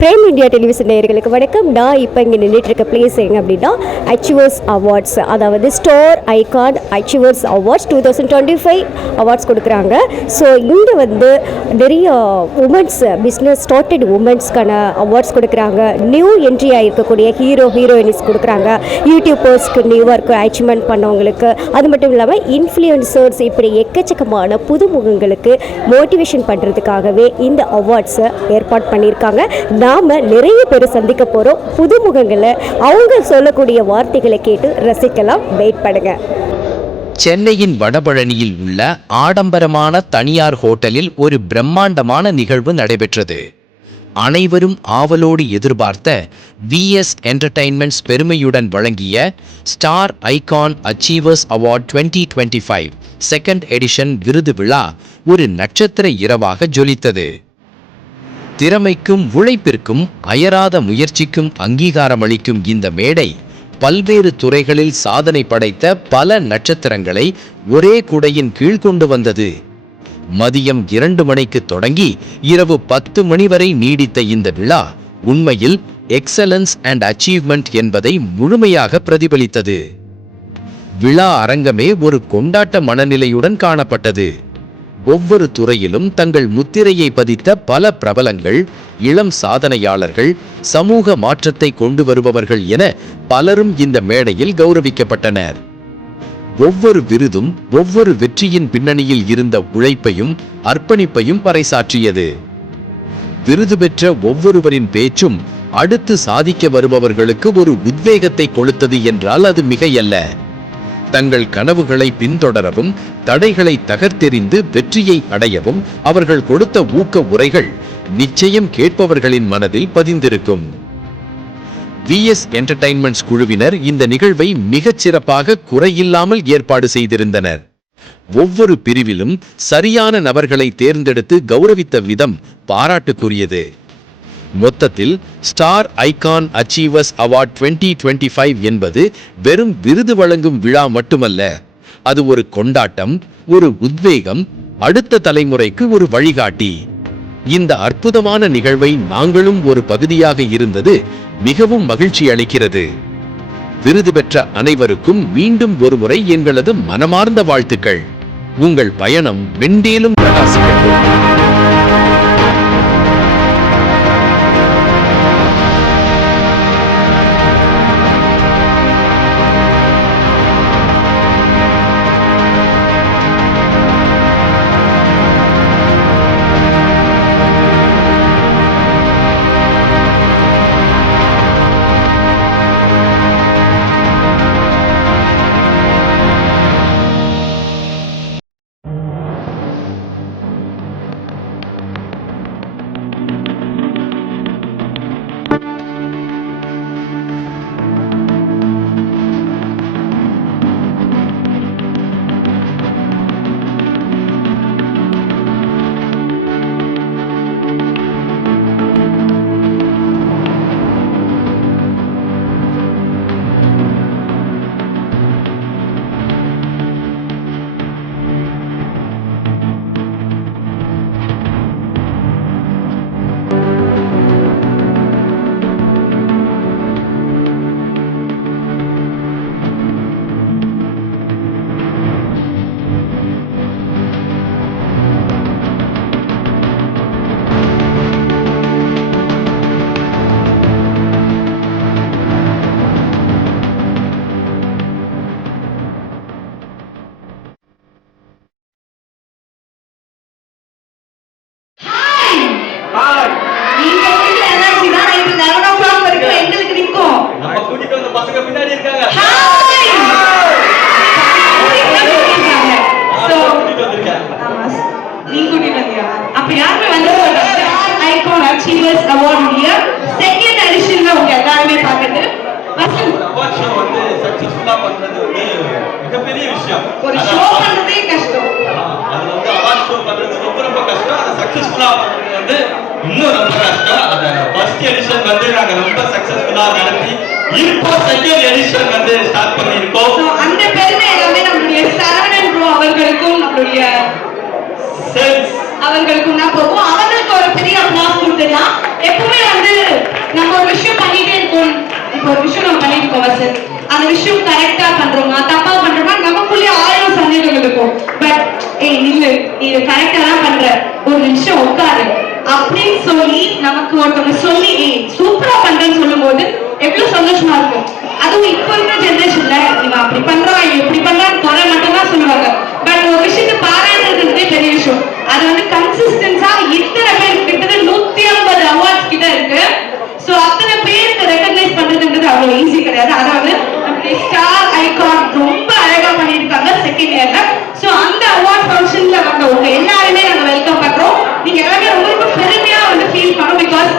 Frame India television நேயர்களுக்கு வணக்கம். நான் இப்போ இங்கே நின்றுட்டு இருக்க பிளேஸ் எங்க அப்படின்னா அச்சீவர்ஸ் அவார்ட்ஸ், அதாவது star icon achievers awards 2025 awards கொடுக்குறாங்க. ஸோ இங்கே நிறைய உமன்ஸ் பிஸ்னஸ் ஸ்டார்டட் உமன்ஸ்க்கான அவார்ட்ஸ் கொடுக்குறாங்க. நியூ என்ட்ரி ஆகிருக்கக்கூடிய ஹீரோயினிஸ் கொடுக்குறாங்க. யூடியூபர்ஸ்க்கு நியூவாக இருக்க அச்சீவ்மெண்ட் பண்ணவங்களுக்கு, அது மட்டும் இல்லாமல் இன்ஃப்ளூயன்சர்ஸ், இப்படி எக்கச்சக்கமான புதுமுகங்களுக்கு மோட்டிவேஷன் பண்ணுறதுக்காகவே இந்த அவார்ட்ஸை ஏற்பாடு பண்ணியிருக்காங்க. நாம் நிறைய பேர் சந்திக்க போகிறோம். புதுமுகங்களை அவங்க சொல்லக்கூடிய வார்த்தைகளை கேட்டு ரசிக்கலாம். வெயிட் பண்ணுங்க. சென்னையின் வடபழனியில் உள்ள ஆடம்பரமான தனியார் ஹோட்டலில் ஒரு பிரம்மாண்டமான நிகழ்வு நடைபெற்றது. அனைவரும் ஆவலோடு எதிர்பார்த்த VS என்டர்டைன்மெண்ட்ஸ் பெருமையுடன் வழங்கிய star icon achievers award 2025 second edition விருது விழா ஒரு நட்சத்திர இரவாக ஜொலித்தது. திறமைக்கும் உழைப்பிற்கும் அயராத முயற்சிக்கும் அங்கீகாரமளிக்கும் இந்த மேடை பல்வேறு துறைகளில் சாதனை படைத்த பல நட்சத்திரங்களை ஒரே குடையின் கீழ் கொண்டு வந்தது. மதியம் 2 மணிக்கு தொடங்கி இரவு 10 மணி வரை நீடித்த இந்த விழா உண்மையில் எக்ஸலன்ஸ் அண்ட் அச்சீவ்மெண்ட் என்பதை முழுமையாக பிரதிபலித்தது. விழா அரங்கமே ஒரு கொண்டாட்ட மனநிலையுடன் காணப்பட்டது. ஒவ்வொரு துறையிலும் தங்கள் முத்திரையை பதித்த பல பிரபலங்கள், இளம் சாதனையாளர்கள், சமூக மாற்றத்தை கொண்டு வருபவர்கள் என பலரும் இந்த மேடையில் கௌரவிக்கப்பட்டனர். ஒவ்வொரு விருதும் ஒவ்வொரு வெற்றியின் பின்னணியில் இருந்த உழைப்பையும் அர்ப்பணிப்பையும் பறைசாற்றியது. விருது பெற்ற ஒவ்வொருவரின் பேச்சும் அடுத்து சாதிக்க வருபவர்களுக்கு ஒரு உத்வேகத்தை கொளுத்தது என்றால் அது மிகையல்ல. தங்கள் கனவுகளை பின்தொடரவும் தடைகளை தகர்த்தெறிந்து வெற்றியை அடையவும் அவர்கள் கொடுத்த ஊக்க உரைகள் நிச்சயம் கேட்பவர்களின் மனதில் பதிந்திருக்கும். VS என்டர்டைன்மெண்ட்ஸ் குழுவினர் இந்த நிகழ்வை மிகச் சிறப்பாக குறையில்லாமல் ஏற்பாடு செய்திருந்தனர். ஒவ்வொரு பிரிவிலும் சரியான நபர்களை தேர்ந்தெடுத்து கௌரவித்த விதம் பாராட்டுக்குரியது. மொத்தத்தில் ஸ்டார் ஐகான் அச்சீவர்ஸ் அவார்ட் 2025 என்பது வெறும் விருது வழங்கும் விழா மட்டுமல்ல, அது ஒரு கொண்டாட்டம், ஒரு உத்வேகம், அடுத்த தலைமுறைக்கு ஒரு வழிகாட்டி. இந்த அற்புதமான நிகழ்வை நாங்களும் ஒரு பகுதியாக இருந்தது மிகவும் மகிழ்ச்சி அளிக்கிறது. விருது பெற்ற அனைவருக்கும் மீண்டும் ஒருமுறை எங்களது மனமார்ந்த வாழ்த்துக்கள். உங்கள் பயணம் மென்மேலும் பிரகாசிக்கட்டும். மிகப்பெரிய விஷயம். ஒரு ஷோ பண்றதே கஷ்டம். அது அவார்ட் ஷோ பண்றது ரொம்ப கஷ்டம். அதை சக்சஸ்ஃபுல்லா பண்றது இன்னும் ரொம்ப கஷ்டம். அத ஃபர்ஸ்ட் எடிஷன் நாங்க ரொம்ப சக்சஸ்ஃபுல்லா நடத்தி இப்போ செகண்ட் எடிஷன் ஸ்டார்ட் பண்ணியிருக்கோம். அந்த பெருமை எல்லாமே நம்மளுடைய சரவணன் ப்ரோ அவர்களுக்கும் நம்மளுடைய சேல்ஸ் அவர்களுக்கும் தான் போகும். அவங்களுக்கு ஒரு பெரிய அப்ளாஸ் கொடுத்துடலாம். எப்பவுமே ஒரு விஷயம் நம்ம பண்ணிருக்கோம் வசன், அந்த விஷயம் கரெக்டா பண்றோமா தப்பா பண்றோமா நமக்குள்ளே 1000 சந்தேகங்கள் இருக்கும். பட் ஏய் நில்லு, நீ இதை கரெக்டா தான் பண்ற, ஒரு நிமிஷம் உட்காரு அப்படின்னு சொல்லி நமக்கு ஒருத்தவங்க சொல்லி ஏய் சூப்பரா பண்றேன்னு சொல்லும் போது எவ்வளவு சந்தோஷமா இருக்கும். அதுவும் இப்போ இருக்கிற ஜெனரேஷன்ல இவன் அப்படி பண்றான் இவன் இப்படி பண்றான்னு குறை மட்டும் தான் சொல்லுவாங்க. பட் ஒரு விஷயத்தை பாராட்டுறதுன்றதே பெரிய விஷயம். அது வந்து கன்சிஸ்டன்ஸா இத்தனை பேர் கிட்டத்தட்ட 150 அவார்ட்ஸ் கிட்ட இருக்கு. சோ அத்தனை பேருக்கு ரெகக்னைஸ் பண்றதுன்றது அவ்வளவு ஈஸி கிடையாது. அதாவது நம்மளுடைய ஸ்டார் ஐகான் ரொம்ப அழகா பண்ணியிருக்காங்க செகண்ட் இயர்ல. சோ அந்த அவார்ட் ஃபங்க்ஷன்ல வந்த உங்க எல்லாருமே நாங்க வெல்கம் பண்றோம். நீங்க எல்லாமே ரொம்ப ரொம்ப பெருமையா வந்து ஃபீல் பண்ணோம். பிகாஸ்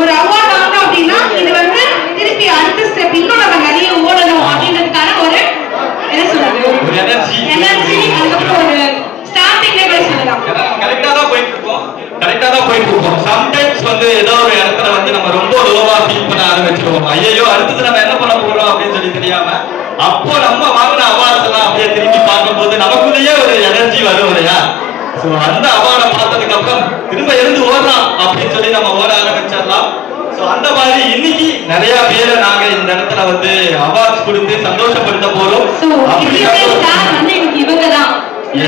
ஒரு அவார்ட் வாங்கணும் அப்படின்னா இது வந்து திருப்பி அடுத்த ஸ்டெப் இன்னும் நம்ம நிறைய ஓடணும் அப்படின்றதுக்கான ஒரு என்ன சொல்றது எனர்ஜி அதுக்கப்புறம் ஒரு ஸ்டார்டிங் லெவல் சொல்லலாம். கரெக்டா தான் போயிட்டு இருக்கோம். சம்டைம்ஸ் வந்து ஏதோ ஒரு இடத்துல வந்து நம்ம ரொம்ப லோவா ஃபீல் பண்ண ஆரம்பிச்சிருவோம். ஐயோ அடுத்தது நம்ம என்ன பண்ண போறோம் அப்படின்னு சொல்லி தெரியாம அப்போ நம்ம வாங்கின அவார்ட்ஸ் எல்லாம் அப்படியே திரும்பி பார்க்கும்போது நமக்குள்ளேயே ஒரு எனர்ஜி வரும் இல்லையா? சோ அந்த அவார்டை பார்த்ததுக்கு அப்புறம் திரும்ப எழுந்து ஓடலாம் அப்படின்னு சொல்லி நம்ம ஓட ஆரம்பிச்சிடலாம். சோ அந்த மாதிரி இன்னைக்கு நிறைய பேரை நாங்க இந்த இடத்துல வந்து அவார்ட்ஸ் கொடுத்து சந்தோஷப்படுத்த போறோம். இவங்கதான்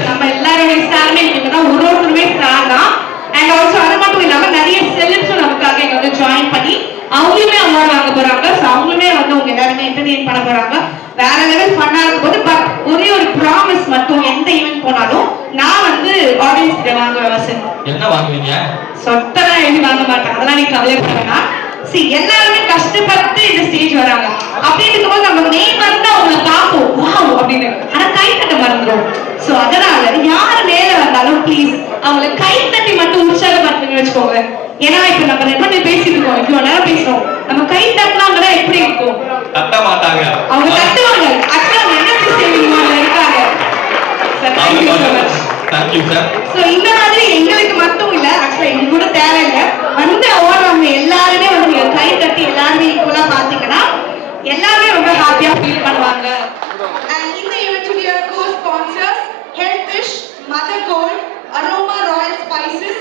நம்ம எல்லாருடைய ஸ்டாருமே இவங்கதான், ஒருவருமே ஸ்டார் தான். அண்ட் ஆல்சோ அது மட்டும் இல்லாம நிறைய செலிப்ஸும் நமக்காக இங்க வந்து ஜாயின் பண்ணி அவங்களுமே அவார்ட் வாங்க போறாங்க. சோ அவங்களுமே வந்து உங்க எல்லாருமே என்டர்டெயின் பண்ண போறாங்க. வேற லெவல் பண்ணா இருக்கும்போது பட் ஒரே ஒரு ப்ராமிஸ் மட்டும், எந்த ஈவென்ட் போனாலும் நான் வந்து ஆடியன்ஸ் கிட்ட வாங்குவேன் வசன். என்ன வாங்குவீங்க? சொத்தெல்லாம் எழுதி வாங்க மாட்டேன், அதெல்லாம் நீ கவலைப்பட வேணாம். எல்லாருமே கஷ்டப்பட்டு இந்த ஸ்டேஜ் வராங்க அப்படின்னு இருக்கும்போது நம்ம மெயின் வந்து அவங்களை பார்ப்போம் வாவ் அப்படின்னு, ஆனா கை தட்ட மறந்துடும். சோ அதனால யாரு மேல வந்தாலும் ப்ளீஸ் அவங்களை கை தட்டி மட்டும் உற்சாகப்படுத்துங்க வச்சுக்கோங்க. ஏன்னா இப்ப நம்ம ரெண்டு பேசிட்டு இருக்கோம், இவ்வளவு நேரம் பேசுறோம், நம்ம கை தட்டினாங்கன்னா எப்படி இருக்கும்? தட்ட மாட்டாங்க, அவங்க தட்டுவாங்க. ஆக்சுவலா எனர்ஜி சேவிங் மாடல் இருக்காங்க. Thank you sir. சோ இந்த மாதிரி எங்களுக்கு மட்டும் இல்ல, ஆக்சுவலா எங்களுக்கு கூட தேவையில்லை, வந்து அவார்ட் வாங்க எல்லாருமே வந்து நீங்க கை தட்டி எல்லாருமே ஈக்குவலா பாத்தீங்கன்னா எல்லாருமே ரொம்ப ஹாப்பியா ஃபீல் பண்ணுவாங்க. And in the event we are co-sponsors Healthish, Mother Gold, Aroma Royal Spices,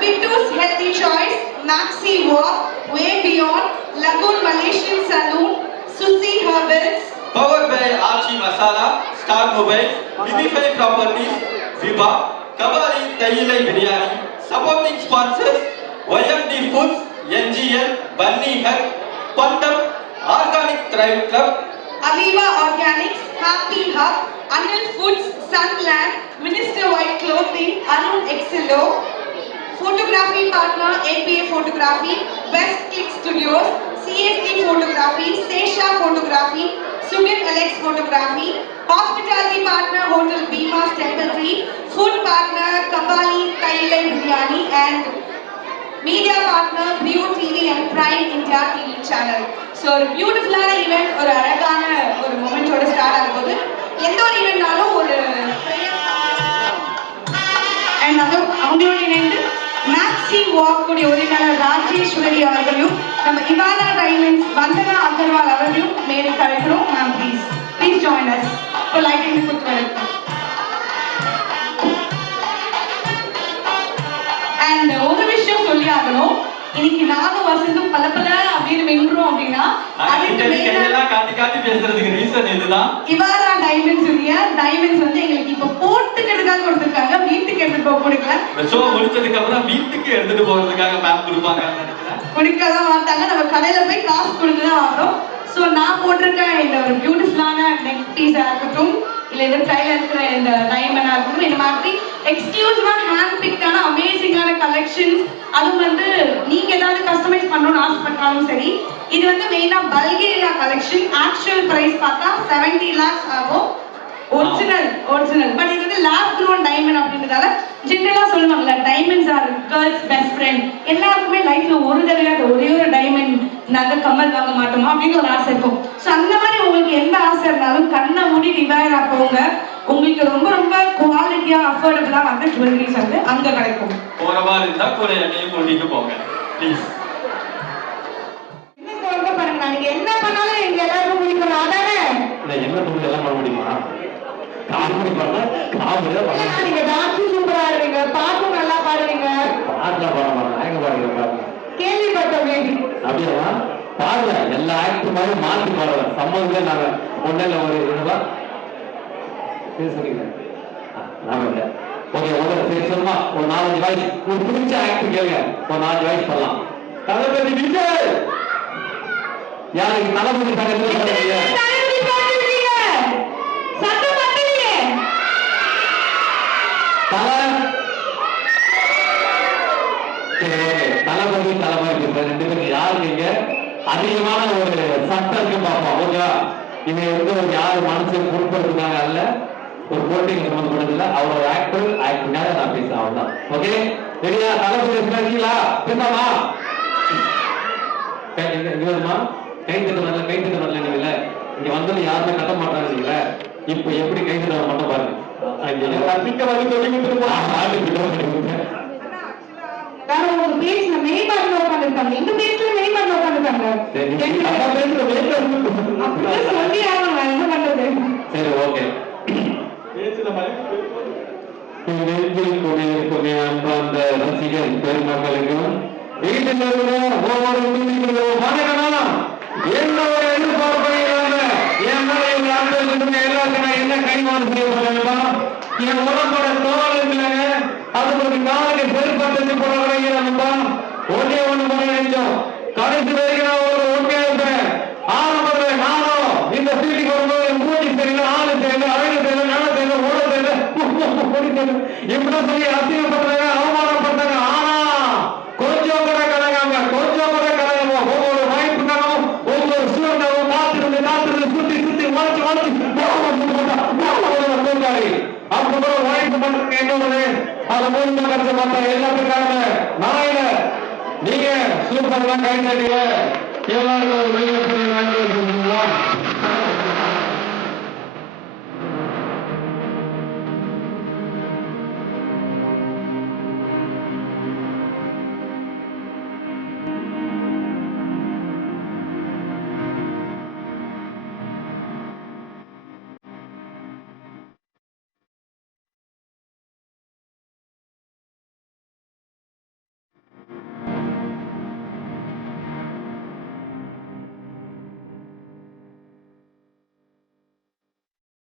Pittu's Healthy Choice, Maxi Walk, Way Beyond, Lagoon Malaysian Saloon, Susi Herbals, Powered by Archie Masala, Star Mobile, Vivify Properties, Viva, Kabali Thai Biryani. Supporting sponsors YMD Foods, NGL, Bunny Hut, Quantum, Organic Thrive Club, Aviva Organics, Happy Hub, Anil Foods, Sunland, Minister White Clothing, Arun Excello, Photography Partner APA Photography, Best Click Studios, CSD Photography, Sesha Photography, Sugin Alex Photography, Hospitality Partner Hotel Beema's Temple Tree, Food Partner Kabali Thai Biryani, and Media Partner View TV and Prime India TV channel. So ஒரு பியூட்டிஃபுல்லான event, ஒரு அழகான ஒரு மொமெண்டோட start ஆகும்போது எந்த ஒரு ஈவென்ட்னாலும் ஒரு and அது அவங்களோட இணைந்து மேக்ஸி வாக் உடைய உரிமையாளர் ராஜேஸ்வரி அவர்களையும் நம்ம இவானா டைமண்ட்ஸ் வந்தனா அகர்வால் அவர்களையும் மேடைக்கு அழைக்கிறோம். Ma'am please join us for lighting the food welcome. And ஒரு விஷயம் சொல்லி ஆகணும், இன்னைக்கு நானும் வசந்தும் பல அப்படின்னு வென்றோம் அப்படின்னா காட்டி பேசுறதுக்கு ரீசன் இதுதான். இவாரா டைமண்ட்ஸ் டைமண்ட்ஸ் வந்து எங்களுக்கு இப்ப போட்டுக்கிறதுக்காக கொடுத்துருக்காங்க, வீட்டுக்கு எடுத்துட்டு போக கொடுக்கல. ஷோ முடிச்சதுக்கு அப்புறம் வீட்டுக்கு எடுத்துட்டு போறதுக்காக மேம் கொடுப்பாங்க, கொடுக்கலாம் மாட்டாங்க, நம்ம கடையில போய் காசு கொடுத்துதான் வாங்குறோம். சோ நான் போட்டிருக்க இந்த ஒரு பியூட்டிஃபுல்லான நெக் பீஸா இருக்கட்டும், இல்ல இந்த கையில இருக்கிற இந்த டைமண்டா இருக்கட்டும், இந்த மாதிரி எக்ஸ்க்ளூசிவா ஹேண்ட் பிக்டான அமேசிங்கான கலெக்ஷன்ஸ், அது வந்து நீங்க ஏதாவது கஸ்டமைஸ் பண்ணணும்னு ஆசைப்பட்டாலும் சரி, இது வந்து மெயினா பல்கேரியா கலெக்ஷன். ஆக்சுவல் பிரைஸ் பார்த்தா 70 lakhs ஆகும். ஒரிஜினல் பட் இது வந்து லேப் க்ரோன் டைமண்ட் அப்படின்றதால ஜெனரலா சொல்லுவாங்கல்ல, diamonds are girls best friend. எல்லாருக்குமே லைஃப்ல ஒரு தடவை ஒரே ஒரு டைமண்ட் நகை கம்மல் வாங்க மாட்டோமா அப்படின்னு ஒரு ஆசை இருக்கும். ஸோ அந்த மாதிரி உங்களுக்கு எந்த ஆசை இருந்தாலும் கண்ணை மூடி ரிவைரா போங்க, உங்களுக்கு ரொம்ப ரொம்ப குவாலிட்டியா அஃபோர்டபுளா வந்து ஜுவல்லரிஸ் வந்து அங்க கிடைக்கும். போற மாதிரி இருந்தா கூட என்னையும் கூட்டிட்டு போங்க ப்ளீஸ். என்ன சொல்ல பாருங்க, நீங்க என்ன பண்ணாலும் எங்க எல்லாரும் முடிக்கணும், அதானே? என்ன பண்ணி எல்லாம் பண்ண முடியுமா? நீங்க டான்ஸ் சூப்பரா ஆடுவீங்க, பாட்டும் நல்லா பாடுவீங்க. பாட்டுல பாட மாட்டேன், எங்க பாடுறீங்க? கேள்விப்பட்டோம். அப்படியா? பாடல எல்லா ஆக்டர் மாதிரி மாற்றி பாடல சம்மந்தமே நாங்க ஒன்னில் ஒரு இதுவா பேசுறீங்க ஓகே ஒரு சரி சொல்லுமா ஒரு 4-5 வாய்ஸ் ஒரு பிடிச்ச ஆக்டர் கேளுங்க ஒரு 4 வாய்ஸ் பண்ணலாம் தளபதி விஜய் யாருக்கு தளபதி தளபதி தளபதி ரெண்டு பேருக்கு யாரு நீங்க அதிகமான ஒரு சட்டம் இருக்கு பார்ப்போம் ஓகேவா இவங்க வந்து ஒரு யாரு மனசு பொருட்படுத்துனாங்க அல்ல ஒரு போட்டிங் சம்பந்தப்பட்டதில்ல அவரோட ஆக்டர் ஆக்டிங்காக நான் பேசுறேன் அவ்வளவுதான் ஓகே ரெடியா தளபதி இருக்கீங்களா பேசாமா இங்க வருமா கை தட்டு வரல நீங்கள இங்க வந்தது யாருமே கட்ட மாட்டாங்க நீங்கள இப்ப எப்படி கை தட்ட மட்டும் பாருங்க உங்க பேஸ்ல மெய்மார்ல உட்காந்துருக்காங்க எங்க பேஸ்ல மெய்மார்ல உட்காந்துருக்காங்க சொல்லி ஆகணும் என்ன பண்றது சரி ஓகே அந்த ரசிகர் பெருமக்களுக்கும் வீட்டில் ஒவ்வொரு வணக்கம் என்ன ஒரு எதிர்பார்ப்பு என் எல்லாத்துக்கும் என்ன கைமாறு செய்யப்படணுமா என் உடம்போட தோல் இல்லைங்க அது ஒரு நாளைக்கு பெருப்பட்டு போடுறா ஒன்னே ஒண்ணு பண்ண நினைச்சோம் கடைசி வரைக்கும் நான் ஒரு உண்மையா இருப்பேன் ஆரம்பத்துல நானும் இந்த சீட்டுக்கு வரும்போது மூடி தெரியல ஆளு தெரியல அழகு தெரியல நட தெரியல ஓட தெரியல இப்படி சொல்லி அசிங்கப்பட்டாங்க அவமானப்பட்டாங்க ஆனா கொஞ்சம் கூட கலகாம ஒவ்வொரு வாய்ப்புக்காகவும் ஒவ்வொரு சூழ்நிலும் காத்திருந்து சுத்தி வளைச்சு போட்டாரி அப்புறம் வாய்ப்பு பண்றதுக்கு என்னோட அதை மூணு கருத்து பார்த்தா எல்லாத்துக்காக நாயில நீங்க சூப்பர் தான் கை தட்டில எல்லாருக்கும் ஒரு மிகப்பெரிய நன்றி இருக்குங்களா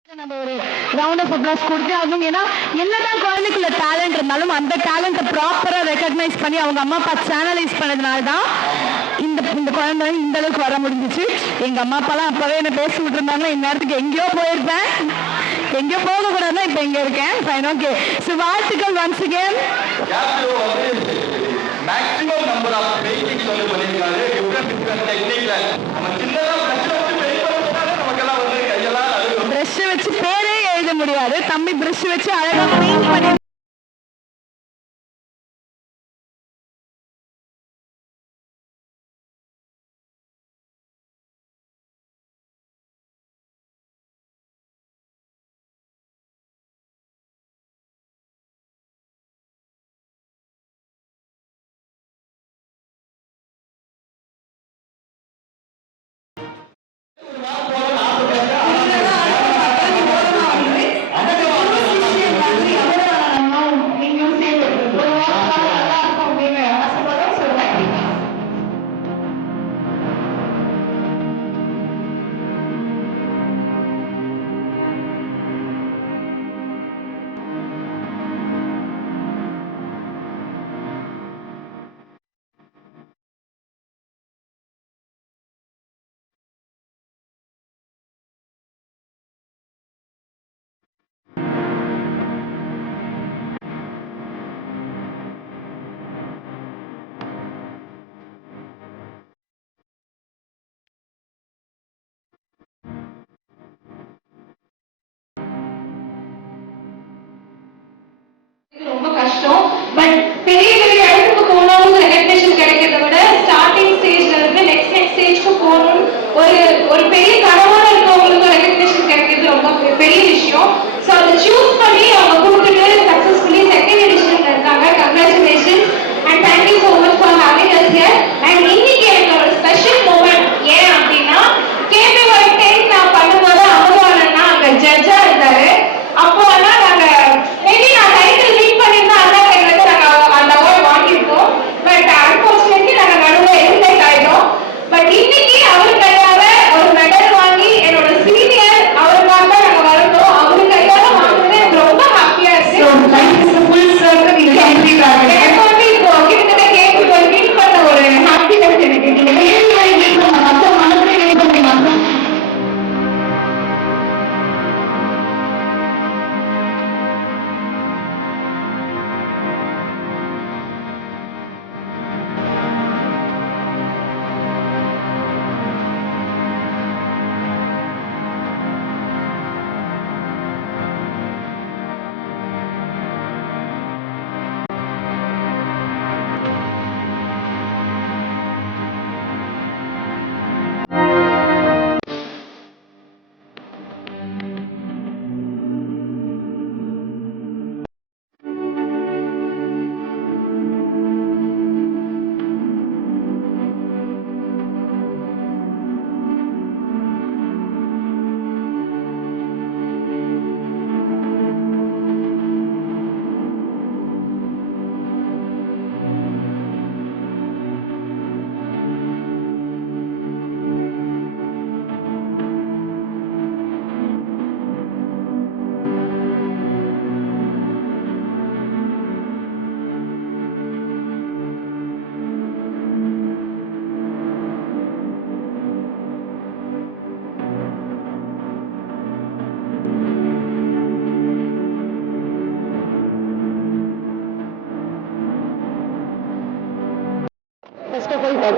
நம்ம ஒரு ரவுண்ட் ஆஃப் அப்ளாஸ் கொடுத்து அவங்க ஏன்னா என்னதான் குழந்தைக்குள்ள டேலண்ட் இருந்தாலும் அந்த டேலண்ட்டை ப்ராப்பரா ரெகக்னைஸ் பண்ணி அவங்க அம்மா அப்பா சேனலைஸ் பண்ணதுனால தான் இந்த குழந்தை இந்த அளவுக்கு வர முடிஞ்சிச்சு எங்க அம்மா அப்பாலாம் அப்பவே என்ன பேசி விட்டு இருந்தாங்கன்னா இந்நேரத்துக்கு எங்கேயோ போயிருப்பேன் எங்கேயோ போக கூடாதுன்னா இப்ப எங்க இருக்கேன் ஃபைன் ஓகே ஸோ வாழ்த்துக்கள் once again maximum number of paintings வந்து பண்ணியிருக்காரு டிஃப்ரெண்ட் டெக்னிக்ல நம்ம சின்னதா நமக்கெல்லாம் வந்து கையெல்லாம் பிரஷ் வச்சு பேரே எழுத முடியாது தம்பி பிரஷ் வச்சு அழகா பெயிண்ட் பண்ணி ரொம்ப கஷ்டம் பட் பெரிய பெரிய இடத்துக்கு போனாலும் ரெகக்னிஷன் கிடைக்கிறத விட ஸ்டார்டிங் ஸ்டேஜ்ல இருந்து நெக்ஸ்ட் ஸ்டேஜ்க்கு போகணும் ஒரு பெரிய கனவோட இருக்கவங்களுக்கு ரெகக்னிஷன் கிடைக்கிறது ரொம்ப பெரிய விஷயம் ஸோ அதை சூஸ் பண்ணி அவங்க கொடுத்துட்டு சக்சஸ்ஃபுல்லி செகண்ட் எடிஷன்ல இருக்காங்க congratulations and thank you so much for having as here and இன்னைக்கு எனக்கு ஒரு ஸ்பெஷல் மூமெண்ட் ஏன் அப்படின்னா கேபிஒய் 10 நான் பண்ணும்போது அமுதவாணன் அங்க ஜட்ஜா இருந்தாரு அப்போ ஆனா நாங்க மேபி நான் டைட்டில் வின் பண்ணிருந்தா அந்த டைம்ல நாங்க அந்த அவார்ட் வாங்கியிருக்கோம் பட் அன்பார்ச்சுனேட்லி நாங்க நடுவுல எலிமினேட் ஆயிடும் பட் இன்னைக்கு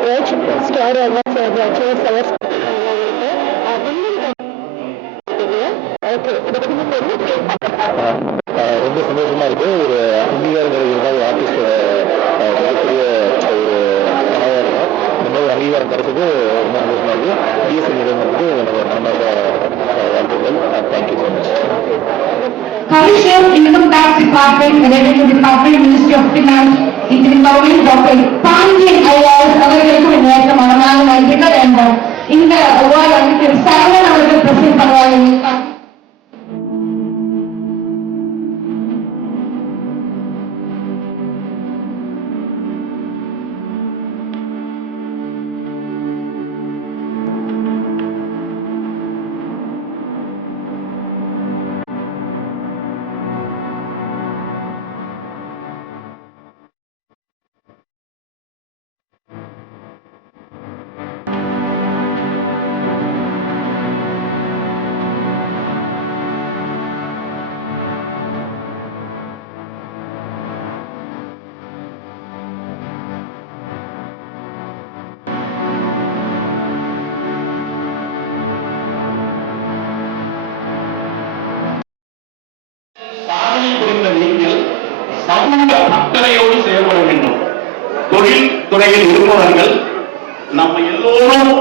coach star awards achievers awards ரொம்ப சந்தோஷமா இருக்கு. ஒரு அங்கீகாரம் கிடைக்கிறதா ஒரு ஆர்டிஸ்டோட மிகப்பெரிய ஒரு கனவாக இருக்கும். இந்த மாதிரி அங்கீகாரம் கிடைச்சது ரொம்ப சந்தோஷமா இருக்கு. பிஎஸ்சி நிறுவனத்துக்கு என்னோட மனமார்ந்த வாழ்த்துக்கள். Thank you so much. Commissioner, Income Tax Department, Revenue Department, Ministry of Finance, Indian Government, Dr. Pandian IAS அவர்களுக்கும் இந்த மனமான நன்றிகள். இந்த அவார்டு வந்து சரவணன் அவர்கள் பிரசன்ட் பண்ணுவாங்க. சாதனை புரிந்த நீங்கள் சமூக அக்கறையோடு செயல்பட வேண்டும். தொழில் துறையில் இருப்பவர்கள் நம்ம எல்லோரும்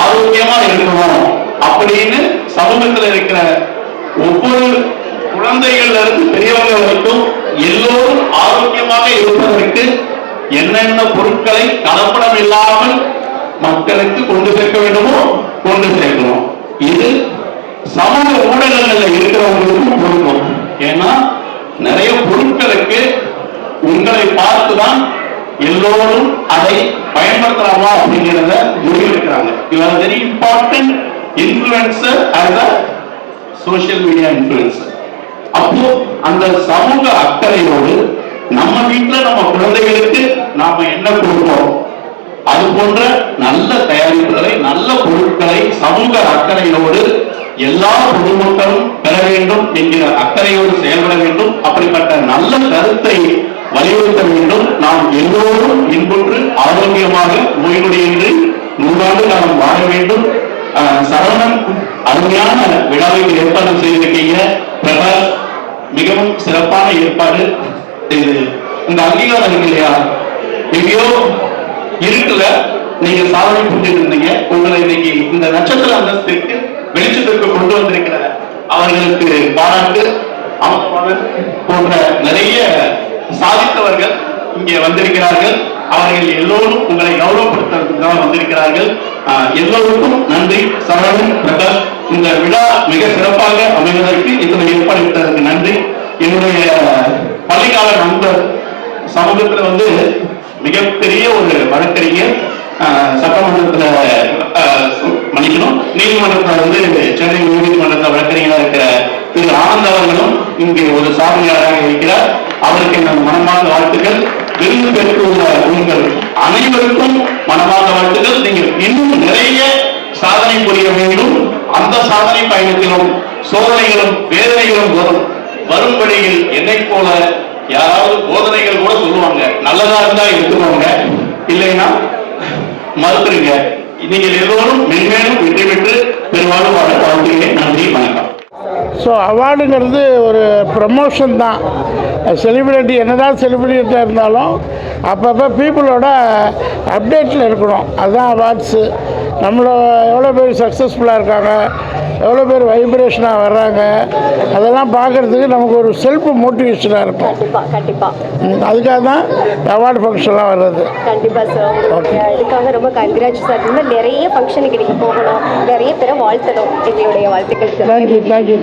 ஆரோக்கியமா இருக்கணும் அப்படின்னு சமூகத்தில் இருக்கிற ஒவ்வொரு குழந்தைகள்ல இருந்து பெரியவங்க வரைக்கும் எல்லோரும் ஆரோக்கியமாக இருப்பதற்கு என்னென்ன பொருட்களை கலப்படம் இல்லாமல் மக்களுக்கு கொண்டு சேர்க்க வேண்டுமோ கொண்டு சேர்க்கணும். இது சமூக ஊடகங்கள்ல இருக்கிறவங்களுக்கும் பொருந்தும். ஏன்னா நிறைய பொருட்களுக்கு உங்களை பார்த்துதான் எல்லோரும் அதை பயன்படுத்தலாமா அப்படிங்கிறத முடிவெடுக்கிறாங்க. You are very important influencer as a social media influencer. அப்போ அந்த சமூக அக்கறையோடு நம்ம வீட்டுல நம்ம குழந்தைகளுக்கு நாம என்ன கொடுப்போம், அது போன்ற நல்ல தயாரிப்புகளை நல்ல பொருட்களை சமூக அக்கறையோடு எல்லா பொதுமக்களும் பெற வேண்டும் என்கிற அக்கறையோடு செயல்பட வேண்டும். அப்படிப்பட்ட நல்ல கருத்தை வலியுறுத்த வேண்டும். நாம் எல்லோரும் இன்புற்று ஆரோக்கியமாக நோய்நொடியின்றி 100 ஆண்டு காலம் வாழ வேண்டும். சரவணன் அருமையான விழாவுக்கு ஏற்பாடு செய்திருக்கீங்க. பிரகாஷ் மிகவும் சிறப்பான ஏற்பாடு. இது இந்த அங்கீகாரம் இருக்கு இல்லையா, எங்கேயோ இருக்குல்ல, நீங்க சாதனை புரிஞ்சுட்டு இருந்தீங்க. உங்களை இன்னைக்கு இந்த நட்சத்திர அந்தஸ்திற்கு வெளிச்சத்திற்கு கொண்டு வந்திருக்கிற அவர்களுக்கு பாராட்டு. அமர்வாளர் போன்ற நிறைய சாதித்தவர்கள் இங்கே வந்திருக்கிறார்கள். அவர்கள் எல்லோரும் உங்களை கௌரவப்படுத்துவதற்காக வந்திருக்கிறார்கள். எல்லோருக்கும் நன்றி. சரவணன், பிரகாஷ், இந்த விழா மிக சிறப்பாக அமைவதற்கு இத்தனை ஏற்பாடு நன்றி. என்னுடைய பள்ளிக்கால நண்பர் சமூகத்துல வந்து மிகப்பெரிய ஒரு வழக்கறிஞர், சட்டமன்றத்துல மன்னிக்கணும் நீதிமன்றத்தில் வந்து சென்னை உயர்நீதிமன்றத்தில் வழக்கறிஞராக இருக்கிற திரு ஆனந்த் அவர்களும் இங்கே ஒரு சாதனையாளராக இருக்கிறார். அவருக்கு என் மனமார்ந்த வாழ்த்துக்கள். விருது பெற்றுள்ள உங்கள் அனைவருக்கும் மனமார்ந்த வாழ்த்துக்கள். நீங்கள் இன்னும் நிறைய சாதனை புரிய வேண்டும். அந்த சாதனை பயணத்திலும் சோதனைகளும் வேதனைகளும் வரும் வழியில் என்னை போல யாராவது போதனைகள் கூட சொல்லுவாங்க. நல்லதா இருந்தா எடுத்துக்கோங்க, இல்லைன்னா மறுத்துருங்க. நீங்கள் எல்லோரும் மென்மேலும் வெற்றி பெற்று பெரும்பாலும் வாழ்த்துகிறேன். நன்றி, வணக்கம். ஸோ அவார்டுங்கிறது ஒரு ப்ரமோஷன் தான். செலிபிரிட்டி என்னதான் செலிபிரிட்டியாக இருந்தாலும் அப்பப்போ பீப்புளோட அப்டேட்டில் இருக்கணும். அதுதான் அவார்ட்ஸு. நம்மளை எவ்வளோ பேர் சக்ஸஸ்ஃபுல்லாக இருக்காங்க, எவ்வளோ பேர் வைப்ரேஷனாக வர்றாங்க, அதெல்லாம் பார்க்குறதுக்கு நமக்கு ஒரு செல்ஃப் மோட்டிவேஷனாக இருக்கும். அதுக்காக தான் அவார்டு ஃபங்க்ஷன்லாம் வர்றது. கண்டிப்பாக சார். ஓகே, இதுக்காக ரொம்ப கங்க்ராட்ஸ் சார். இன்னும் நிறைய ஃபங்க்ஷனுக்கு நீங்கள் போகணும், நிறைய பேரை வாழ்த்தணும். எங்களுடைய வாழ்த்துக்கள் சார். தேங்க்யூ.